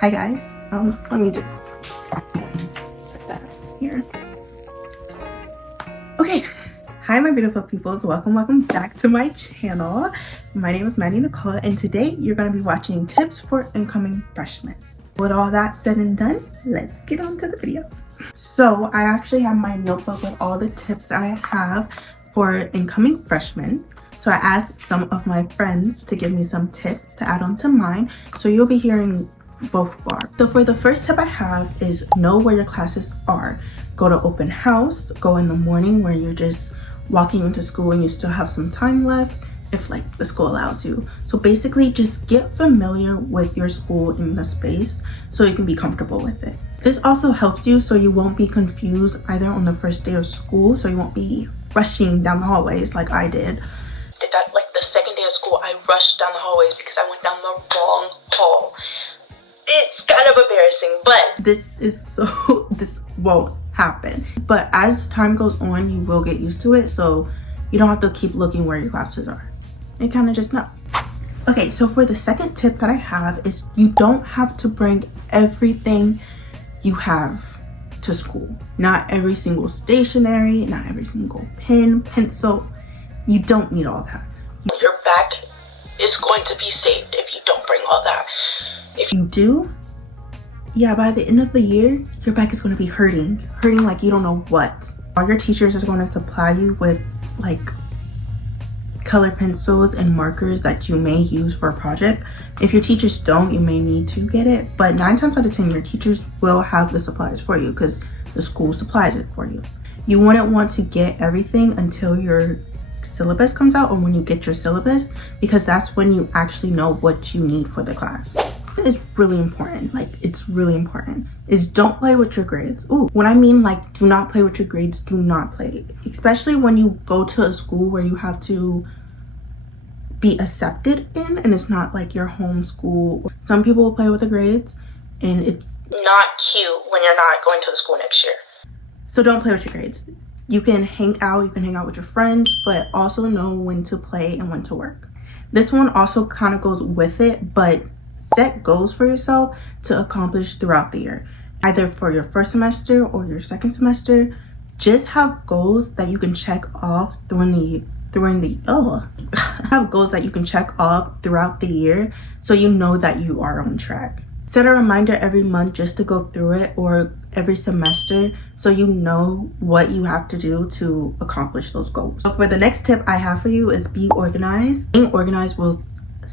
Hi guys, let me just put that here. Okay, hi my beautiful peoples, welcome back to my channel. My name is Maddie Nicole and today you're going to be watching tips for incoming freshmen. With all that said and done, let's get on to the video. So I actually have my notebook with all the tips that I have for incoming freshmen. So I asked some of my friends to give me some tips to add on to mine, so you'll be hearing both far. So for the first tip I have is know where your classes are. Go to open house, go in the morning where you're just walking into school and you still have some time left if like the school allows you. So basically just get familiar with your school in the space so you can be comfortable with it. This also helps you so you won't be confused either on the first day of school, so you won't be rushing down the hallways like I did. That like the second day of school I rushed down the hallways because I went down the wrong hall. It's kind of embarrassing, but this won't happen. But as time goes on, you will get used to it, so you don't have to keep looking where your classes are. You kind of just know. Okay, so for the second tip that I have is you don't have to bring everything you have to school. Not every single stationery, not every single pen, pencil. You don't need all that. Your back is going to be saved if you don't bring all that. If you do, yeah, by the end of the year, your back is going to be hurting like you don't know what. All your teachers are going to supply you with like color pencils and markers that you may use for a project. If your teachers don't, you may need to get it, but 9 times out of 10 your teachers will have the supplies for you because the school supplies it for you. You wouldn't want to get everything until your syllabus comes out or when you get your syllabus, because that's when you actually know what you need for the class. It's really important, like it's really important, is don't play with your grades. Ooh, when I mean like do not play with your grades, do not play, especially when you go to a school where you have to be accepted in and it's not like your home school. Some people will play with the grades and it's not cute when you're not going to the school next year. So don't play with your grades. You can hang out with your friends, but also know when to play and when to work. This one also kind of goes with it, but set goals for yourself to accomplish throughout the year. Either for your first semester or your second semester, just have goals that you can check off have goals that you can check off throughout the year so you know that you are on track. Set a reminder every month just to go through it, or every semester, so you know what you have to do to accomplish those goals. So for the next tip I have for you is be organized. Being organized will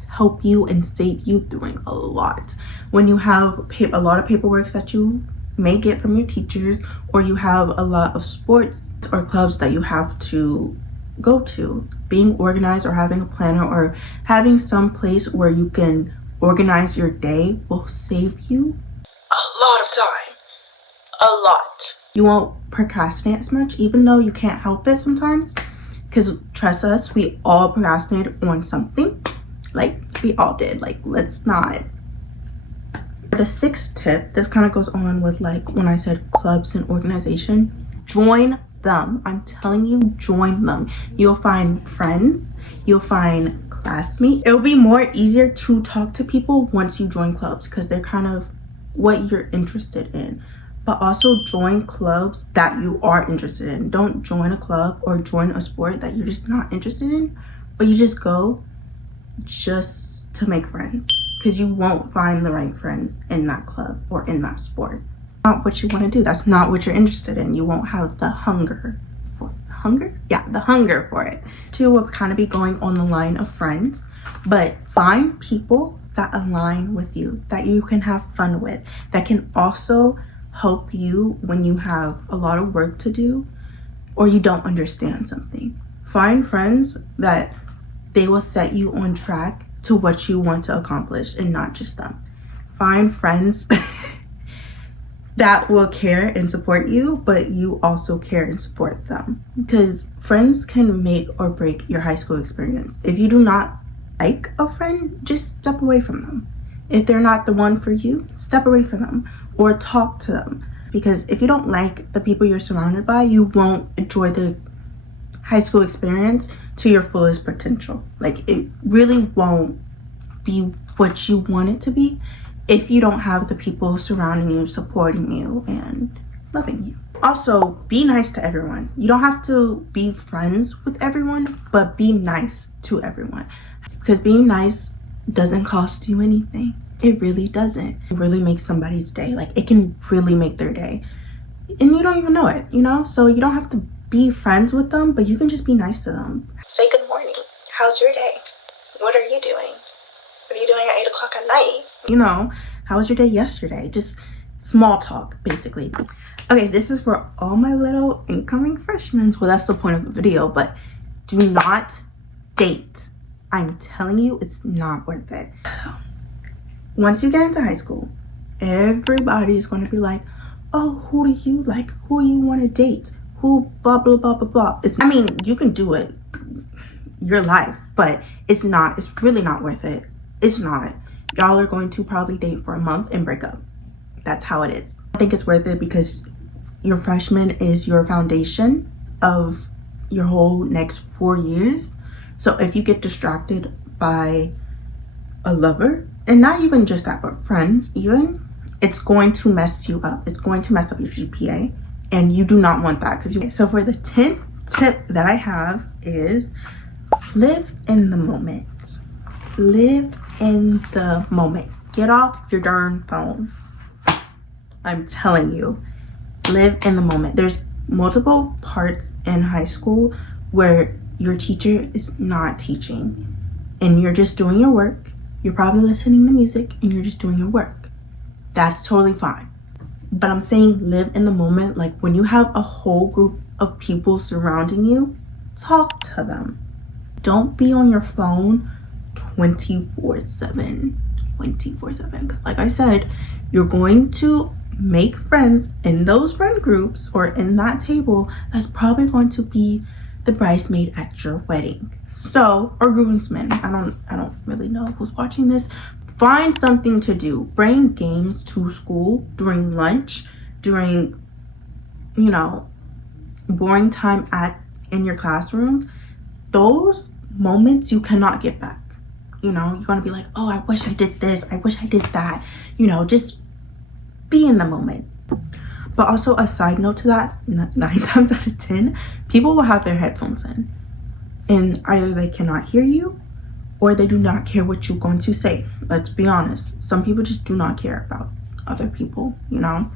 help you and save you doing a lot. When you have a lot of paperwork that you may get from your teachers, or you have a lot of sports or clubs that you have to go to, being organized or having a planner or having some place where you can organize your day will save you a lot of time. A lot. You won't procrastinate as much, even though you can't help it sometimes, because trust us, we all procrastinate on something. Like we all did. Like let's not. The sixth tip, this kind of goes on with like when I said clubs and organization. Join them. I'm telling you, join them. You'll find friends, you'll find classmates. It'll be more easier to talk to people once you join clubs because they're kind of what you're interested in. But also join clubs that you are interested in. Don't join a club or join a sport that you're just not interested in, but you just go just to make friends, because you won't find the right friends in that club or in that sport. Not what you want to do. That's not what you're interested in. You won't have the hunger for the hunger for it. Two will kind of be going on the line of friends, but find people that align with you, that you can have fun with, that can also help you when you have a lot of work to do or you don't understand something. Find friends that they will set you on track to what you want to accomplish and not just them. Find friends that will care and support you, but you also care and support them, because friends can make or break your high school experience. If you do not like a friend, just step away from them. If they're not the one for you, step away from them or talk to them, because if you don't like the people you're surrounded by, you won't enjoy the high school experience to your fullest potential. Like it really won't be what you want it to be if you don't have the people surrounding you, supporting you, and loving you. Also, be nice to everyone. You don't have to be friends with everyone, but be nice to everyone. Because being nice doesn't cost you anything. It really doesn't. It really makes somebody's day. Like, it can really make their day. And you don't even know it, you know? So you don't have to be friends with them, but you can just be nice to them. Say good morning. How's your day? What are you doing? What are you doing at 8 o'clock at night? You know, how was your day yesterday? Just small talk, basically. Okay, this is for all my little incoming freshmen. Well, that's the point of the video, but do not date. I'm telling you, it's not worth it. Once you get into high school, everybody is going to be like, oh, who do you like? Who you want to date? Who blah, blah, blah, blah, blah. I mean, you can do it, your life, but it's really not worth it. It's not. Y'all are going to probably date for a month and break up. That's how it is. I think it's worth it because your freshman is your foundation of your whole next 4 years. So if you get distracted by a lover, and not even just that, but friends even, it's going to mess you up. It's going to mess up your GPA, and you do not want that. So for the 10th tip that I have is live in the moment. Live in the moment. Get off your darn phone. I'm telling you, live in the moment. There's multiple parts in high school where your teacher is not teaching and you're just doing your work. You're probably listening to music and you're just doing your work. That's totally fine. But I'm saying live in the moment. Like when you have a whole group of people surrounding you, talk to them. Don't be on your phone 24/7. Because like I said, you're going to make friends in those friend groups or in that table that's probably going to be the bridesmaid at your wedding. So, or groomsmen. I don't really know who's watching this. Find something to do. Bring games to school during lunch, during, you know, boring time in your classrooms. Those moments you cannot get back. You know, you're gonna be like, oh, I wish I did this, I wish I did that. You know, just be in the moment. But also a side note to that, 9 times out of 10, people will have their headphones in and either they cannot hear you or they do not care what you're going to say. Let's be honest. Some people just do not care about other people, you know?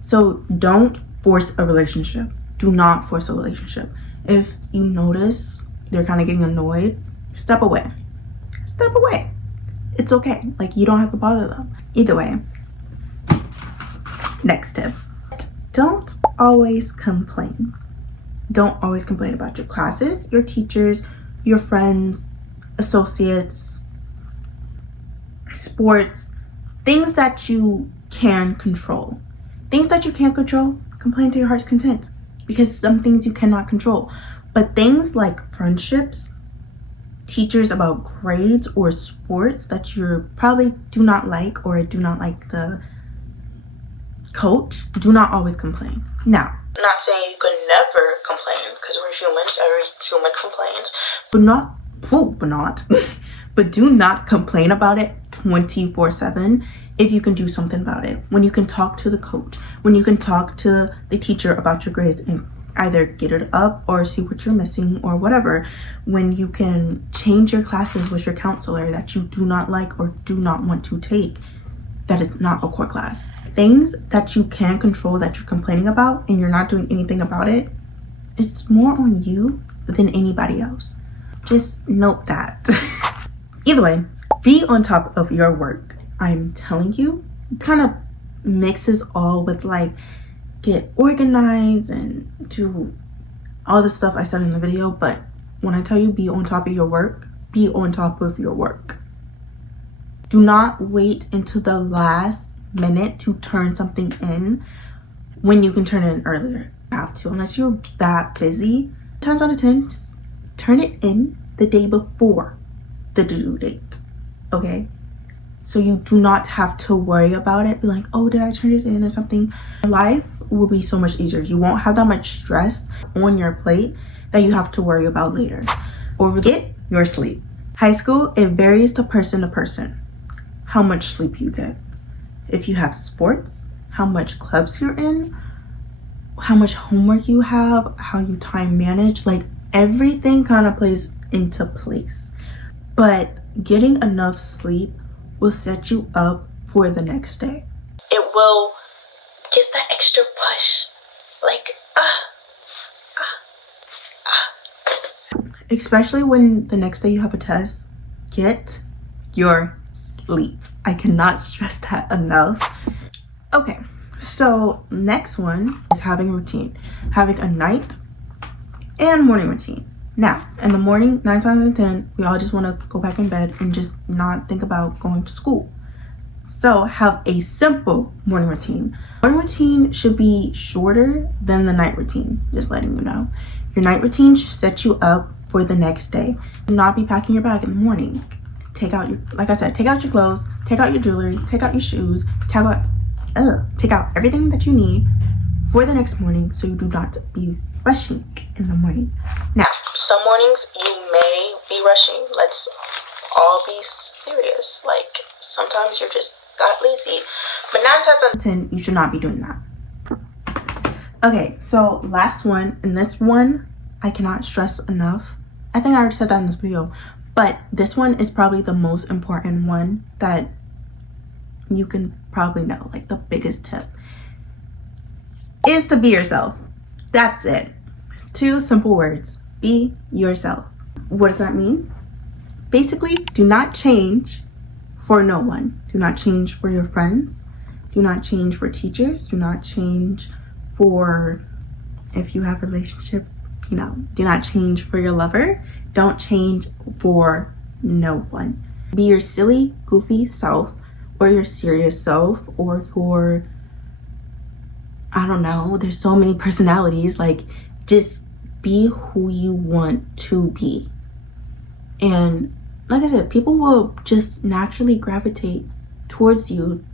So don't force a relationship. Do not force a relationship. If you notice they're kind of getting annoyed, step away. Step away. It's okay. Like, you don't have to bother them. Either way. Next tip. Don't always complain. Don't always complain about your classes, your teachers, your friends, associates, sports, things that you can control. Things that you can't control, complain to your heart's content, because some things you cannot control. But things like friendships, teachers about grades, or sports that you probably do not like or do not like the coach, do not always complain. Now, I'm not saying you can never complain because we're humans, every human complains, but do not complain about it 24/7 if you can do something about it. When you can talk to the coach, when you can talk to the teacher about your grades and either get it up or see what you're missing or whatever, when you can change your classes with your counselor that you do not like or do not want to take, that is not a core class. Things that you can control that you're complaining about and you're not doing anything about it, it's more on you than anybody else. Just note that. Either way, be on top of your work. I'm telling you, it kind of mixes all with like get organized and do all the stuff I said in the video, but when I tell you be on top of your work, be on top of your work. Do not wait until the last minute to turn something in when you can turn it in earlier. You have to, unless you're that busy. 10 times out of 10, just turn it in the day before the due date, okay? So you do not have to worry about it. Be like, oh, did I turn it in or something? Life will be so much easier. You won't have that much stress on your plate that you have to worry about later. Or get your sleep. High school, it varies to person. how much sleep you get. If you have sports, how much clubs you're in, how much homework you have, how you time manage, like everything kind of plays into place. But getting enough sleep will set you up for the next day. It will give that extra push, like especially when the next day you have a test. Get your sleep. I cannot stress that enough. Okay, so next one is having a routine, having a night and morning routine. Now, in the morning, 9 times out of 10, we all just want to go back in bed and just not think about going to school. So have a simple morning routine. Morning routine should be shorter than the night routine, just letting you know. Your night routine should set you up for the next day. Do not be packing your bag in the morning. Take out your, like I said, take out your clothes, take out your jewelry, take out your shoes, take out everything that you need for the next morning so you do not be rushing in the morning. Now, some mornings you may be rushing. Let's all be serious. Like, sometimes you're just that lazy. But 9 times out of 10, you should not be doing that. Okay, so last one, and this one I cannot stress enough. I think I already said that in this video, but this one is probably the most important one that you can probably know, like the biggest tip is to be yourself. That's it. 2 simple words. Be yourself. What does that mean? Basically, do not change for no one. Do not change for your friends. Do not change for teachers. Do not change for, if you have a relationship, you know, do not change for your lover. Don't change for no one. Be your silly, goofy self, or your serious self, or your, I don't know, there's so many personalities. Like, just be who you want to be. And like I said, people will just naturally gravitate towards you,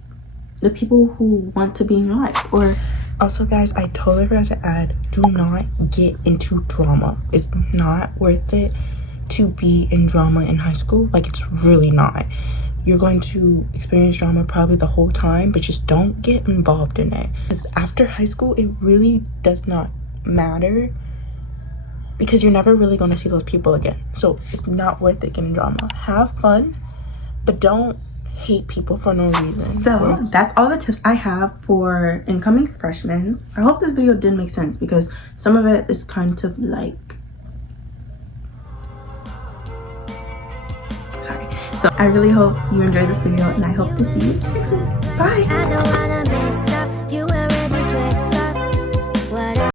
the people who want to be in your life. Or also, guys, I totally forgot to add, do not get into drama. It's not worth it to be in drama in high school. Like, it's really not. You're going to experience drama probably the whole time, but just don't get involved in it. Because after high school, it really does not matter, because you're never really going to see those people again. So it's not worth it getting drama. Have fun, but don't hate people for no reason. So that's all the tips I have for incoming freshmen. I hope this video did make sense, because some of it is kind of like, sorry. So I really hope you enjoyed this video, and I hope to see you next week. Bye.